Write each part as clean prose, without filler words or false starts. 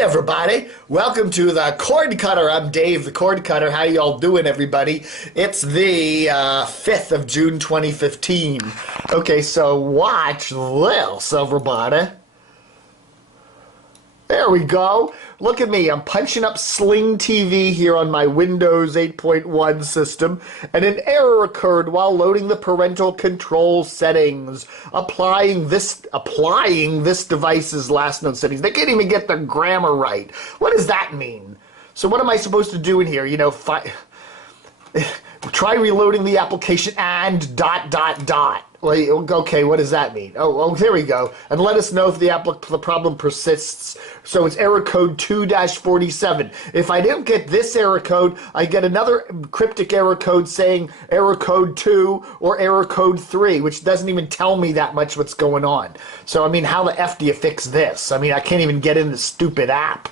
everybody, welcome to the Cord Cutter. I'm Dave the Cord Cutter. How y'all doing, everybody? It's the 5th of June 2015. Okay, so watch this, everybody. There we go. Look at me. I'm punching up Sling TV here on my Windows 8.1 system, and an error occurred while loading the parental control settings. Applying this device's last known settings. They can't even get the grammar right. What does that mean? So what am I supposed to do in here? You know, try reloading the application and ... Like, okay, what does that mean? Oh, there we go. And let us know if the problem persists. So it's error code 2-47. If I didn't get this error code, I get another cryptic error code saying error code 2 or error code 3, which doesn't even tell me that much what's going on. So, I mean, how the F do you fix this? I mean, I can't even get in the stupid app.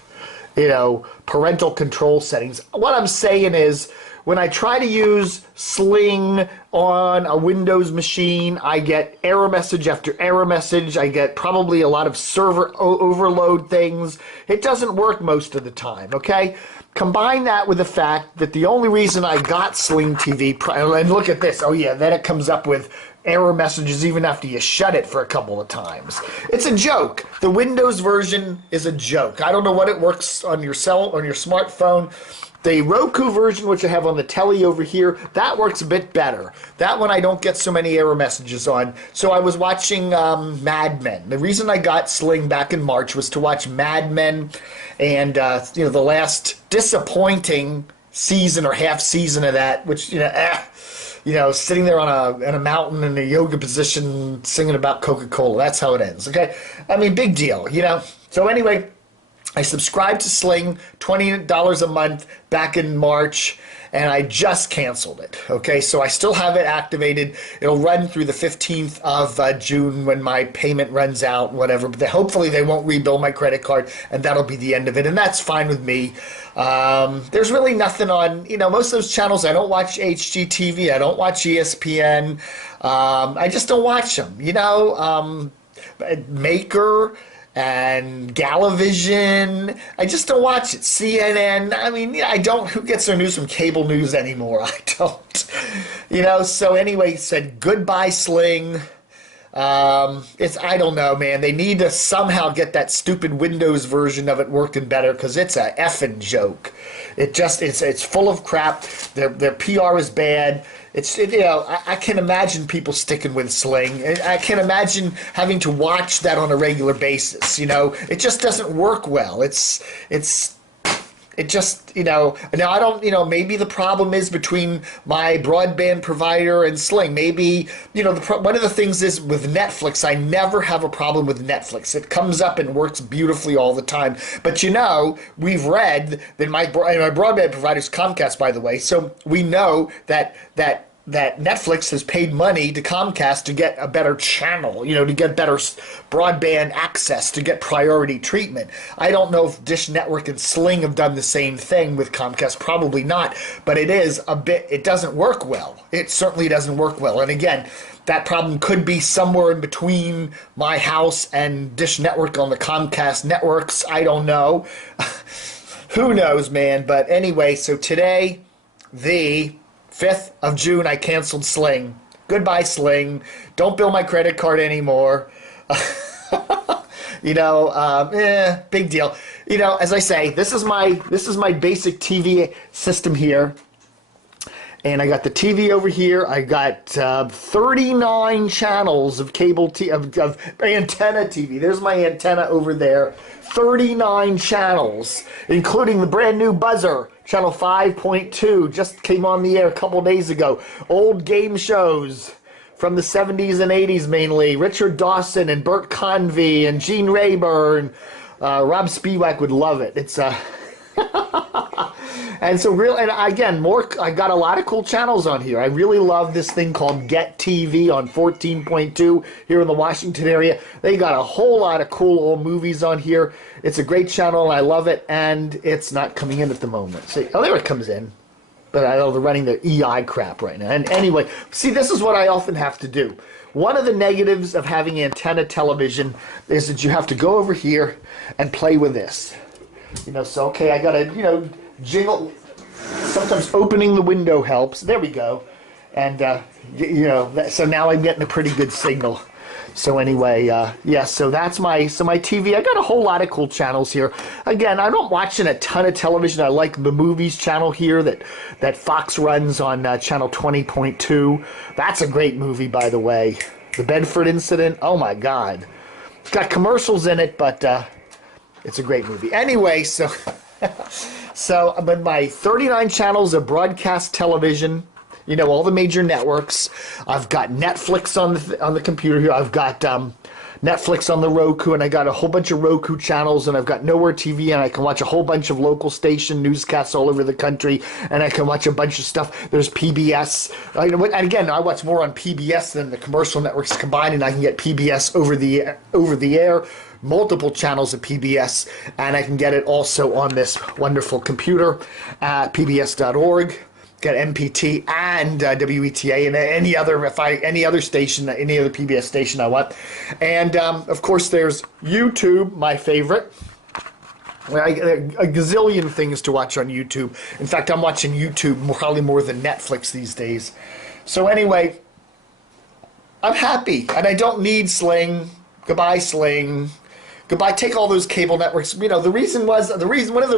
You know, parental control settings. What I'm saying is, when I try to use Sling on a Windows machine, I get error message after error message. I get probably a lot of server overload things. It doesn't work most of the time, okay? Combine that with the fact that the only reason I got Sling TV, and look at this, oh yeah, then it comes up with error messages even after you shut it for a couple of times. It's a joke. The Windows version is a joke. I don't know what it works on your smartphone. The Roku version, which I have on the telly over here, that works a bit better. That one I don't get so many error messages on. So I was watching Mad Men. The reason I got Sling back in March was to watch Mad Men and you know, the last disappointing season or half season of that, which you know, sitting there on a mountain in a yoga position singing about Coca-Cola. That's how it ends. Okay, I mean, big deal, you know. So anyway, I subscribed to Sling, $20 a month back in March, and I just canceled it. Okay, so I still have it activated. It'll run through the 15th of June when my payment runs out, whatever. But hopefully they won't rebill my credit card, and that'll be the end of it, and that's fine with me. There's really nothing on, you know, most of those channels. I don't watch HGTV. I don't watch ESPN. I just don't watch them, you know. Maker and Galavision, I just don't watch it. CNN, I mean, yeah, I don't. Who gets their news from cable news anymore? I don't. You know, so anyway, said goodbye Sling. I don't know, man. They need to somehow get that stupid Windows version of it working better, because it's a effing joke. It's full of crap. Their PR is bad. You know, I can imagine people sticking with Sling. I can imagine having to watch that on a regular basis. You know, it just doesn't work well. It just, you know, now I don't, you know, maybe the problem is between my broadband provider and Sling. Maybe, you know, one of the things is with Netflix, I never have a problem with Netflix. It comes up and works beautifully all the time. But, you know, we've read that my broadband provider is Comcast, by the way, so we know that Netflix has paid money to Comcast to get a better channel, you know, to get better broadband access, to get priority treatment. I don't know if Dish Network and Sling have done the same thing with Comcast. Probably not, but it doesn't work well. It certainly doesn't work well. And again, that problem could be somewhere in between my house and Dish Network on the Comcast networks. I don't know. Who knows, man? But anyway, so today, the 5th of June, I canceled Sling. Goodbye, Sling. Don't bill my credit card anymore. You know, big deal. You know, as I say, this is my basic TV system here. And I got the TV over here. I got 39 channels of cable of antenna TV. There's my antenna over there. 39 channels, including the brand new BUZZR, channel 5.2, just came on the air a couple days ago. Old game shows from the 70s and 80s mainly. Richard Dawson and Bert Convy and Gene Rayburn. Rob Spiewak would love it. It's and so and again, I got a lot of cool channels on here. I really love this thing called Get TV on 14.2 here in the Washington area. They got a whole lot of cool old movies on here. It's a great channel, and I love it, and it's not coming in at the moment. See, oh, there it comes in. But I know they're running the EI crap right now. And anyway, see, this is what I often have to do. One of the negatives of having antenna television is that you have to go over here and play with this. So okay, I gotta, jingle. Sometimes opening the window helps. There we go. And, so now I'm getting a pretty good signal. So anyway, yeah, so that's my TV. I got a whole lot of cool channels here. Again, I'm not watching a ton of television. I like the movies channel here that Fox runs on channel 20.2. That's a great movie, by the way. The Bedford Incident. Oh, my God. It's got commercials in it, but it's a great movie. Anyway, so... So I'm in my 39 channels of broadcast television, all the major networks. I've got Netflix on the computer here. I've got Netflix on the Roku, and I got a whole bunch of Roku channels, and I've got Nowhere TV, and I can watch a whole bunch of local station newscasts all over the country, and I can watch a bunch of stuff. There's PBS. And again, I watch more on PBS than the commercial networks combined, and I can get PBS over the air. Multiple channels of PBS, and I can get it also on this wonderful computer at pbs.org. Got MPT and WETA and any other station, any other PBS station I want. And of course, there's YouTube, my favorite. I got a gazillion things to watch on YouTube. In fact, I'm watching YouTube probably more than Netflix these days. So anyway, I'm happy, and I don't need Sling. Goodbye, Sling. Goodbye. Take all those cable networks. One of the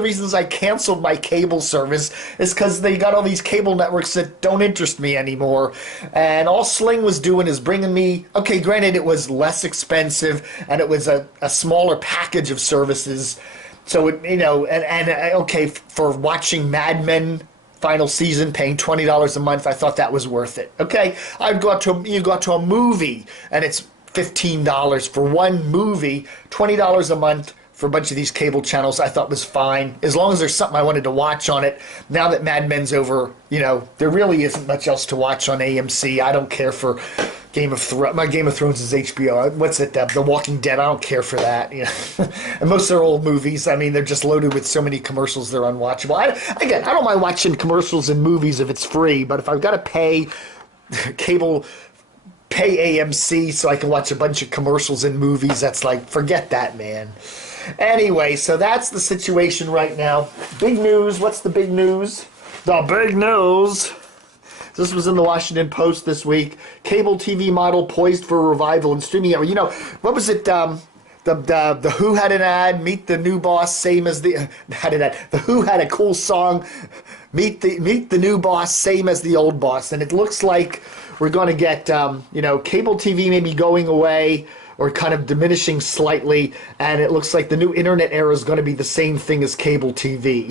reasons I canceled my cable service is because they got all these cable networks that don't interest me anymore. And all Sling was doing is bringing me, okay, granted it was less expensive and it was a smaller package of services. So, okay, for watching Mad Men final season, paying $20 a month, I thought that was worth it. Okay, you go out to a movie and it's $15 for one movie, $20 a month for a bunch of these cable channels, I thought was fine, as long as there's something I wanted to watch on it. Now that Mad Men's over, there really isn't much else to watch on AMC. I don't care for Game of Thrones. My Game of Thrones is HBO. What's it, The Walking Dead? I don't care for that. And most of their old movies, they're just loaded with so many commercials, they're unwatchable. I don't mind watching commercials in movies if it's free, but if I've got to pay AMC so I can watch a bunch of commercials and movies, that's like, forget that, man. Anyway, so that's the situation right now. Big news. What's the big news? The big news. This was in the Washington Post this week. Cable TV model poised for revival in streaming. What was it? The Who had an ad, meet the new boss, same as the had an ad. The Who had a cool song, meet the new boss, same as the old boss. And it looks like we're going to get cable TV maybe going away or kind of diminishing slightly, and it looks like the new internet era is going to be the same thing as cable TV.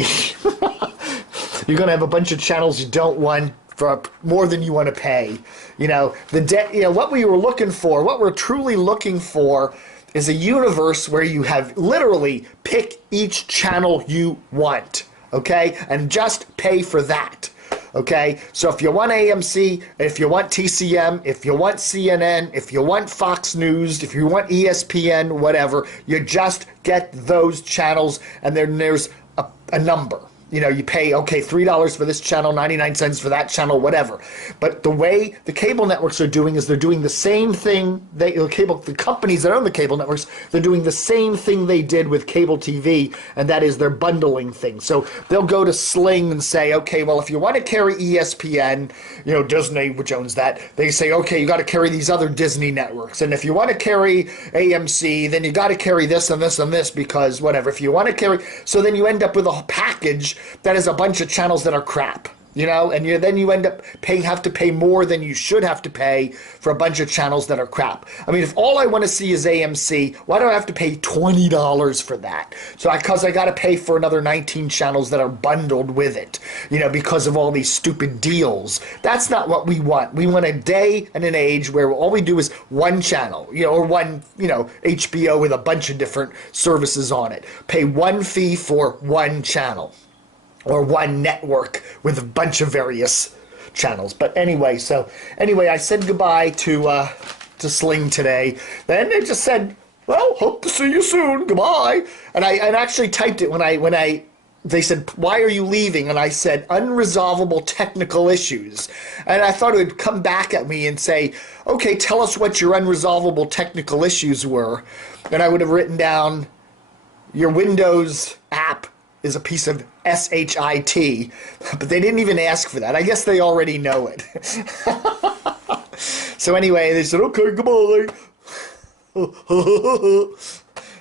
You're going to have a bunch of channels you don't want for more than you want to pay. What we were looking for, what we're truly looking for, is a universe where you have literally pick each channel you want, okay? And just pay for that, okay? So if you want AMC, if you want TCM, if you want CNN, if you want Fox News, if you want ESPN, whatever, you just get those channels, and then there's a number. You pay, okay, $3 for this channel, 99 cents for that channel, whatever. But the way the cable networks are doing is they're doing the same thing. The companies that own the cable networks, they're doing the same thing they did with cable TV, and that is they're bundling things. So they'll go to Sling and say, okay, well, if you want to carry ESPN, Disney, which owns that, they say, okay, you got to carry these other Disney networks. And if you want to carry AMC, then you got to carry this and this and this, because whatever. If you want to carry, so then you end up with a package that is a bunch of channels that are crap, and then you end up have to pay more than you should have to pay for a bunch of channels that are crap. If all I want to see is AMC, why do I have to pay $20 for that? So because I got to pay for another 19 channels that are bundled with it, because of all these stupid deals. That's not what we want. We want a day and an age where all we do is one channel, or one, HBO with a bunch of different services on it. Pay one fee for one channel. Or one network with a bunch of various channels. But anyway, I said goodbye to Sling today. Then they just said, well, hope to see you soon. Goodbye. And I actually typed it when they said, why are you leaving? And I said, unresolvable technical issues. And I thought it would come back at me and say, okay, tell us what your unresolvable technical issues were. And I would have written down, your Windows app is a piece of shit, but they didn't even ask for that. I guess they already know it. So anyway, they said, okay, goodbye.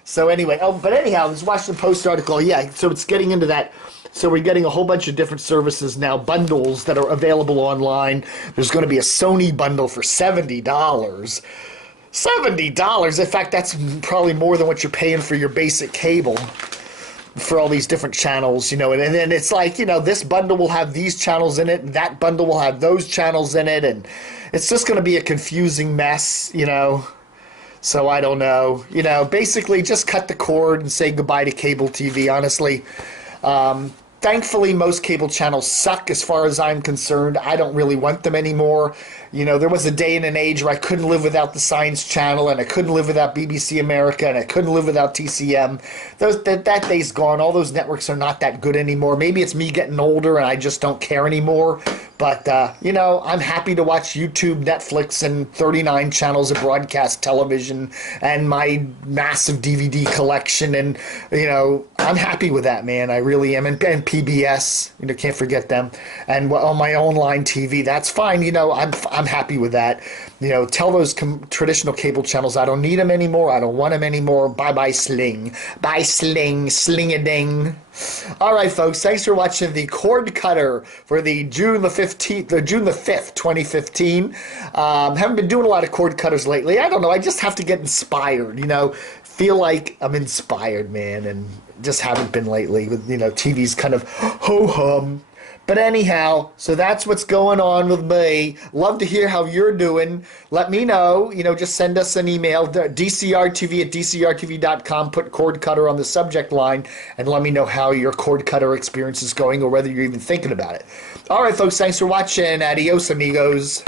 So anyway, but anyhow, this Washington Post article, yeah, so it's getting into that. So we're getting a whole bunch of different services now, bundles that are available online. There's going to be a Sony bundle for $70. $70. In fact, that's probably more than what you're paying for your basic cable for all these different channels, you know. And then it's like, you know, this bundle will have these channels in it, and that bundle will have those channels in it, and it's just going to be a confusing mess, you know. So I don't know. You know, basically just cut the cord and say goodbye to cable TV, honestly. Thankfully, most cable channels suck as far as I'm concerned. I don't really want them anymore. You know, there was a day and an age where I couldn't live without the Science Channel, and I couldn't live without BBC America, and I couldn't live without TCM. That day's gone. All those networks are not that good anymore. Maybe it's me getting older and I just don't care anymore. But, you know, I'm happy to watch YouTube, Netflix, and 39 channels of broadcast television and my massive DVD collection. And, you know, I'm happy with that, man. I really am. And PBS, you know, can't forget them. And on my online TV, that's fine. You know, I'm happy with that. You know, tell those traditional cable channels I don't need them anymore. I don't want them anymore. Bye-bye, Sling. Bye, Sling. Sling-a-ding. All right, folks. Thanks for watching the Cord Cutter for the June the 5th, 2015. Haven't been doing a lot of cord cutters lately. I don't know. I just have to get inspired, you know. Feel like I'm inspired, man, and just haven't been lately. With, you know, TV's kind of ho-hum. But anyhow, so that's what's going on with me. Love to hear how you're doing. Let me know. You know, just send us an email, dcrtv@dcrtv.com. Put cord cutter on the subject line, and let me know how your cord cutter experience is going, or whether you're even thinking about it. All right, folks. Thanks for watching. Adios, amigos.